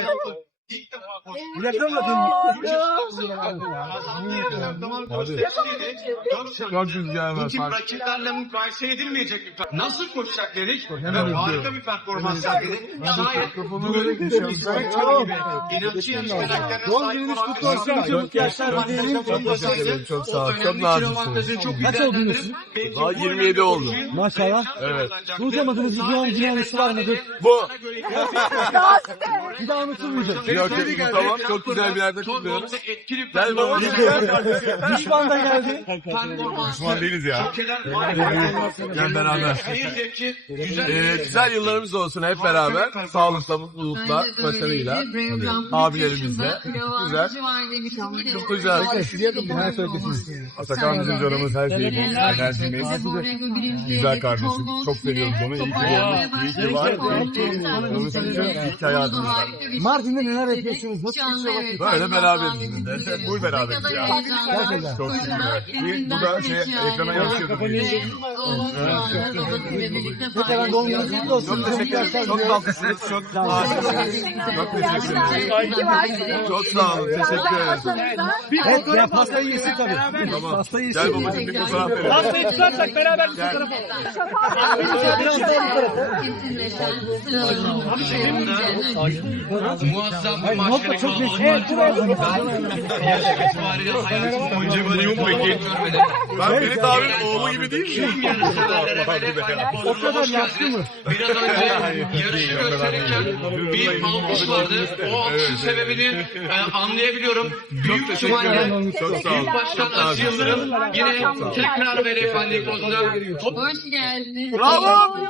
yeah İlk defa Bilekten bakın. Çok güzel Bu var. tip rakiplerle mukayese edilmeyecek bir performans. Nasıl koşacak dedik? Ve harika bir performans sergiledik. Şayet Mikrofonu vererek geçiyorum. İsmet Çağ gibi inatçı yarış karakterine sahip gününüz olan kutlu olsun. Çabuk yaşlar dileyelim. Çok sağ ol. Çok çok Kaç oldunuz? Daha 27 oldu. Maşallah. Evet. Unutamadığınız bir doğum günü anısı var mıdır? Bu. Bir daha unutulmayacak. Yok tamam. Çok güzel bir yerde kutluyoruz. Çok etkili bir Gel baba. Düşman da geldi. Düşman değiliz ya. Gel beraber. Güzel. Ee, güzel yıllarımız olsun hep beraber. Sağlıkla, mutlulukla, başarıyla. Abilerimizle. Güzel. Çok güzel. Atakan bizim canımız her şeyimiz, enerjimiz. Güzel kardeşim. Çok seviyoruz onu. İyi ki var. İyi ki var. İyi ki ki hayatımızda. Mardin'de neler yapıyorsunuz? Geçiyor vakit? Böyle beraberiz. Full beraberiz ya. Gerçekten. Çok güzel. Bu da şey ekrana yansıyordu. Tekrar doğum gününüz kutlu olsun. Çok teşekkür ederim. Çok tatlısınız. Çok naziksiniz. Çok sağ olun. Teşekkür ederim. Evet ya pastayı yesin tabii. Tamam. Pastayı yesin. Gel babacığım bir fotoğraf verelim. Pastayı tutarsak beraber bir fotoğraf Biraz daha bu tarafa. Muazzam bir itibariyle hayatım boyunca böyle yumuşak görmedim. Ben Ferit abinin oğlu gibi değil mi? Yarış severlere böyle O kadar yaşlı mı? Biraz önce yarışı gösterirken bir alkış vardı. O alkışın sebebini e, anlayabiliyorum. Büyük ihtimalle. Büyük Başkan. Aziz Yıldırım yine tekrar beyefendi kozda Hoş geldin. Bravo.